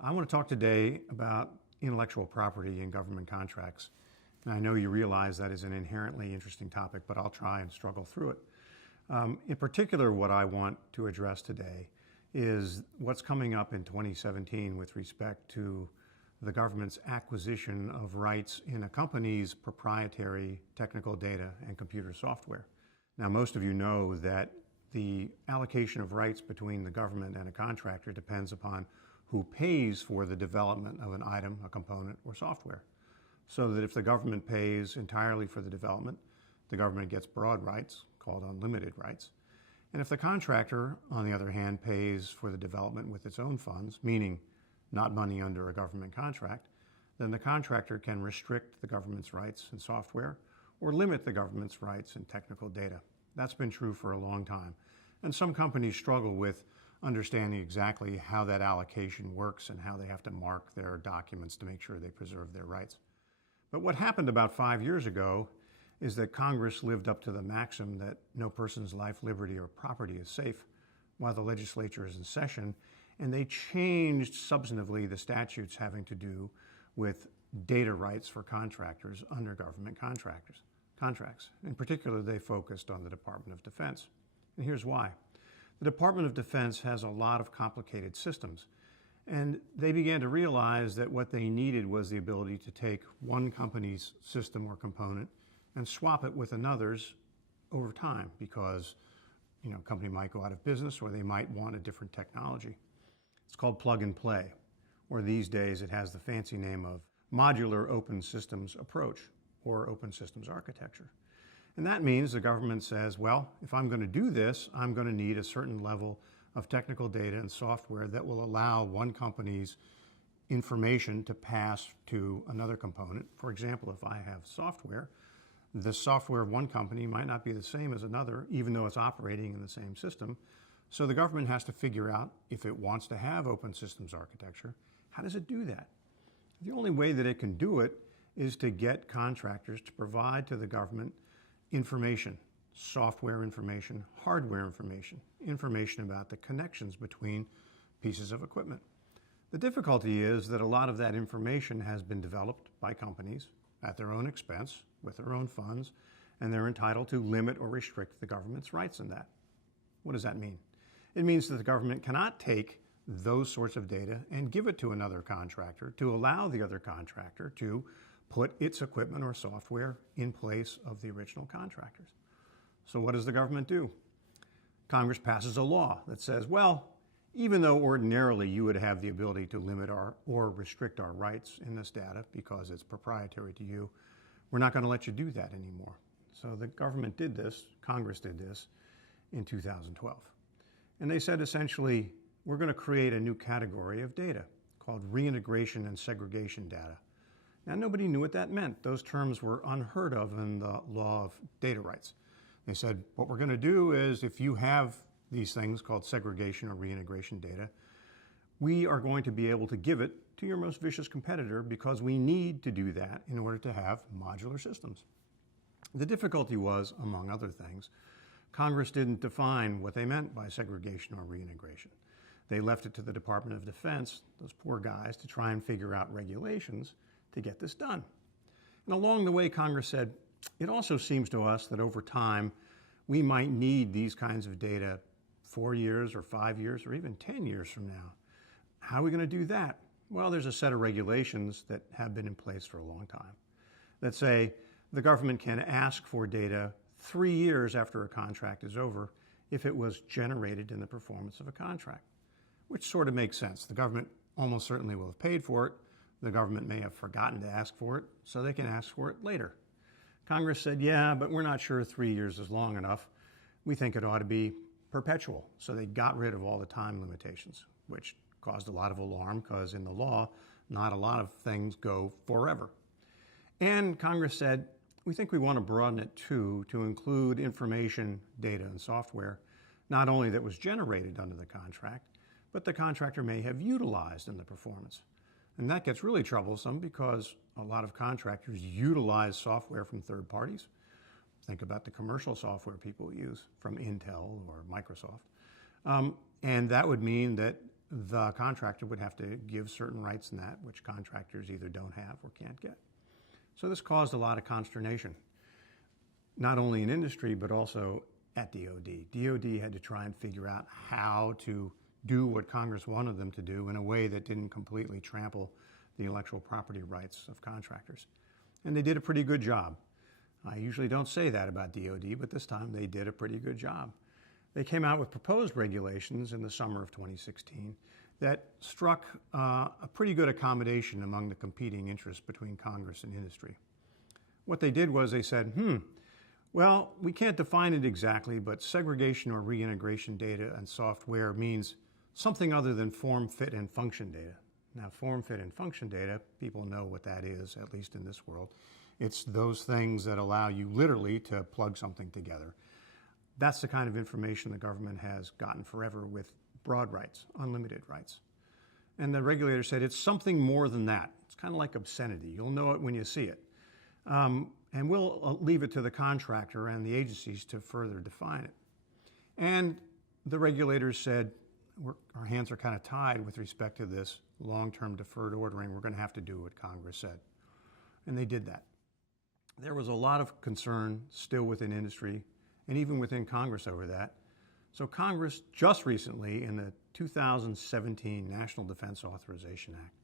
I want to talk today about intellectual property in government contracts. And I know you realize that is an inherently interesting topic, but I'll try and struggle through it. In particular, what I want to address today is what's coming up in 2017 with respect to the government's acquisition of rights in a company's proprietary technical data and computer software. Now, most of you know that the allocation of rights between the government and a contractor depends upon who pays for the development of an item, a component, or software. So that if the government pays entirely for the development, the government gets broad rights, called unlimited rights. And if the contractor, on the other hand, pays for the development with its own funds, meaning not money under a government contract, then the contractor can restrict the government's rights in software or limit the government's rights in technical data. That's been true for a long time. And some companies struggle with understanding exactly how that allocation works and how they have to mark their documents to make sure they preserve their rights. But what happened about 5 years ago is that Congress lived up to the maxim that no person's life, liberty, or property is safe while the legislature is in session, and they changed substantively the statutes having to do with data rights for contractors under government contracts. In particular, they focused on the Department of Defense. And here's why. The Department of Defense has a lot of complicated systems, and they began to realize that what they needed was the ability to take one company's system or component and swap it with another's over time because, a company might go out of business or they might want a different technology. It's called plug and play, or these days it has the fancy name of modular open systems approach or open systems architecture. And that means the government says, well, if I'm going to do this, I'm going to need a certain level of technical data and software that will allow one company's information to pass to another component. For example, if I have software, the software of one company might not be the same as another, even though it's operating in the same system. So the government has to figure out if it wants to have open systems architecture, how does it do that? The only way that it can do it is to get contractors to provide to the government information, software information, hardware information about the connections between pieces of equipment. The difficulty is that a lot of that information has been developed by companies at their own expense, with their own funds, and they're entitled to limit or restrict the government's rights in that. What does that mean? It means that the government cannot take those sorts of data and give it to another contractor to allow the other contractor to put its equipment or software in place of the original contractors. So what does the government do? Congress passes a law that says, well, even though ordinarily you would have the ability to limit or restrict our rights in this data because it's proprietary to you, we're not going to let you do that anymore. So the government did this, Congress did this in 2012. And they said essentially, we're going to create a new category of data called reintegration and segregation data. Now, nobody knew what that meant. Those terms were unheard of in the law of data rights. They said, what we're going to do is if you have these things called segregation or reintegration data, we are going to be able to give it to your most vicious competitor because we need to do that in order to have modular systems. The difficulty was, among other things, Congress didn't define what they meant by segregation or reintegration. They left it to the Department of Defense, those poor guys, to try and figure out regulations to get this done. And along the way, Congress said, it also seems to us that over time, we might need these kinds of data 4 years or 5 years or even 10 years from now. How are we going to do that? Well, there's a set of regulations that have been in place for a long time that say the government can ask for data 3 years after a contract is over if it was generated in the performance of a contract, which sort of makes sense. The government almost certainly will have paid for it. The government may have forgotten to ask for it, so they can ask for it later. Congress said, yeah, but we're not sure 3 years is long enough. We think it ought to be perpetual. So they got rid of all the time limitations, which caused a lot of alarm because in the law, not a lot of things go forever. And Congress said, we think we want to broaden it too to include information, data, and software, not only that was generated under the contract, but the contractor may have utilized in the performance. And that gets really troublesome because a lot of contractors utilize software from third parties. Think about the commercial software people use from Intel or Microsoft. And that would mean that the contractor would have to give certain rights in that, which contractors either don't have or can't get. So this caused a lot of consternation, not only in industry, but also at DOD. DOD had to try and figure out how to do what Congress wanted them to do in a way that didn't completely trample the intellectual property rights of contractors. And they did a pretty good job. I usually don't say that about DOD, but this time they did a pretty good job. They came out with proposed regulations in the summer of 2016 that struck a pretty good accommodation among the competing interests between Congress and industry. What they did was they said, well, we can't define it exactly, but segregation or reintegration data and software means something other than form, fit, and function data. Now, form, fit, and function data, people know what that is, at least in this world. It's those things that allow you literally to plug something together. That's the kind of information the government has gotten forever with broad rights, unlimited rights. And the regulator said it's something more than that. It's kind of like obscenity. You'll know it when you see it. And we'll leave it to the contractor and the agencies to further define it. And the regulators said, our hands are kind of tied with respect to this long-term deferred ordering. We're going to have to do what Congress said. And they did that. There was a lot of concern still within industry and even within Congress over that. So Congress just recently, in the 2017 National Defense Authorization Act,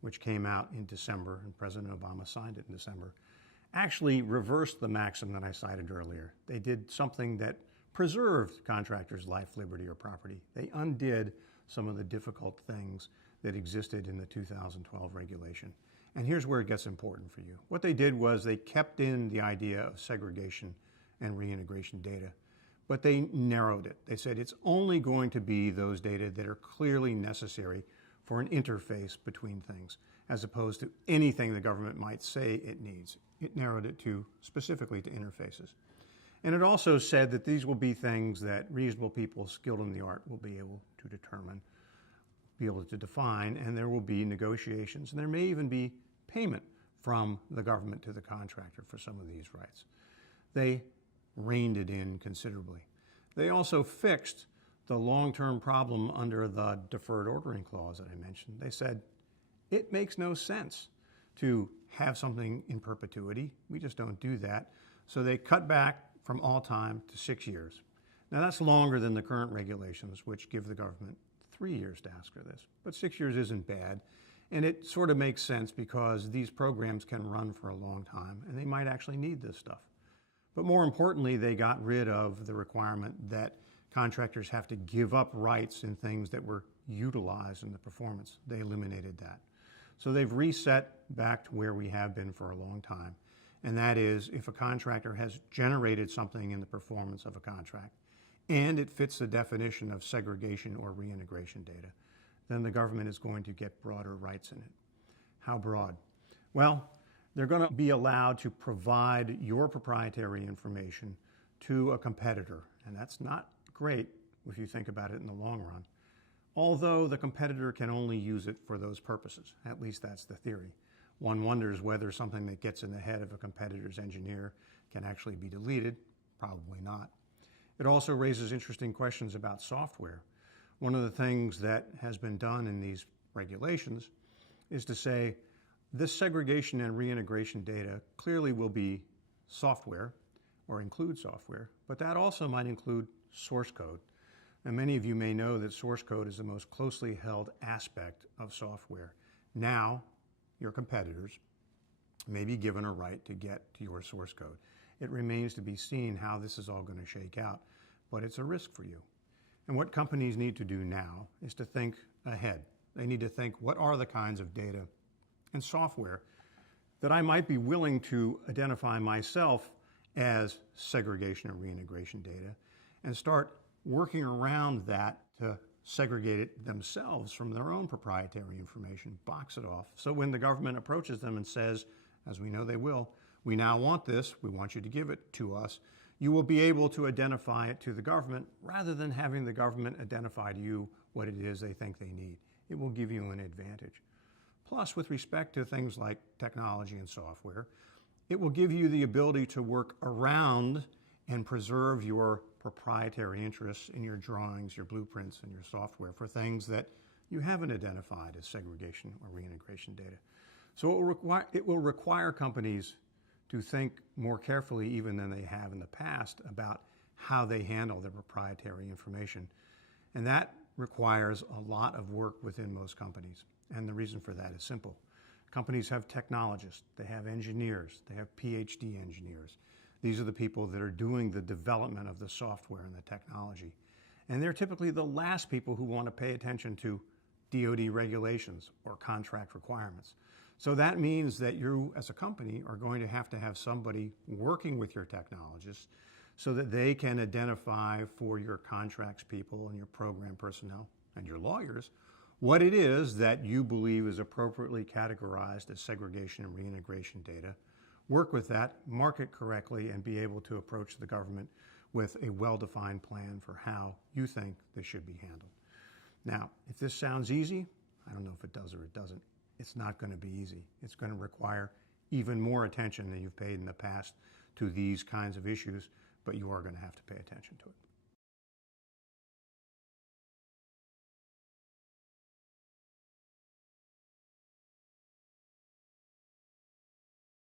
which came out in December, and President Obama signed it in December, actually reversed the maxim that I cited earlier. They did something that preserved contractors' life, liberty, or property. They undid some of the difficult things that existed in the 2012 regulation. And here's where it gets important for you. What they did was they kept in the idea of segregation and reintegration data, but they narrowed it. They said it's only going to be those data that are clearly necessary for an interface between things, as opposed to anything the government might say it needs. It narrowed it to specifically to interfaces. And it also said that these will be things that reasonable people skilled in the art will be able to determine, be able to define, and there will be negotiations, and there may even be payment from the government to the contractor for some of these rights. They reined it in considerably. They also fixed the long-term problem under the deferred ordering clause that I mentioned. They said, it makes no sense to have something in perpetuity. We just don't do that. So they cut back from all time to 6 years. Now that's longer than the current regulations, which give the government 3 years to ask for this. But 6 years isn't bad. And it sort of makes sense because these programs can run for a long time and they might actually need this stuff. But more importantly, they got rid of the requirement that contractors have to give up rights in things that were utilized in the performance. They eliminated that. So they've reset back to where we have been for a long time. And that is, if a contractor has generated something in the performance of a contract and it fits the definition of segregation or reintegration data, then the government is going to get broader rights in it. How broad? Well, they're going to be allowed to provide your proprietary information to a competitor. And that's not great if you think about it in the long run. Although the competitor can only use it for those purposes. At least that's the theory. One wonders whether something that gets in the head of a competitor's engineer can actually be deleted. Probably not. It also raises interesting questions about software. One of the things that has been done in these regulations is to say this segregation and reintegration data clearly will be software or include software, but that also might include source code. And many of you may know that source code is the most closely held aspect of software. Now, your competitors may be given a right to get to your source code. It remains to be seen how this is all going to shake out, but it's a risk for you. And what companies need to do now is to think ahead. They need to think, what are the kinds of data and software that I might be willing to identify myself as segregation or reintegration data and start working around that to segregate it themselves from their own proprietary information, box it off. So when the government approaches them and says, as we know they will, we now want this, we want you to give it to us, you will be able to identify it to the government rather than having the government identify to you what it is they think they need. It will give you an advantage. Plus, with respect to things like technology and software, it will give you the ability to work around and preserve your proprietary interests in your drawings, your blueprints, and your software for things that you haven't identified as segregation or reintegration data. So it will require companies to think more carefully even than they have in the past about how they handle their proprietary information. And that requires a lot of work within most companies. And the reason for that is simple. Companies have technologists, they have engineers, they have PhD engineers. These are the people that are doing the development of the software and the technology. And they're typically the last people who want to pay attention to DOD regulations or contract requirements. So that means that you, as a company, are going to have somebody working with your technologists so that they can identify for your contracts people and your program personnel and your lawyers what it is that you believe is appropriately categorized as segregation and reintegration data, work with that, mark it correctly, and be able to approach the government with a well-defined plan for how you think this should be handled. Now, if this sounds easy, I don't know if it does or it doesn't, it's not going to be easy. It's going to require even more attention than you've paid in the past to these kinds of issues, but you are going to have to pay attention to it.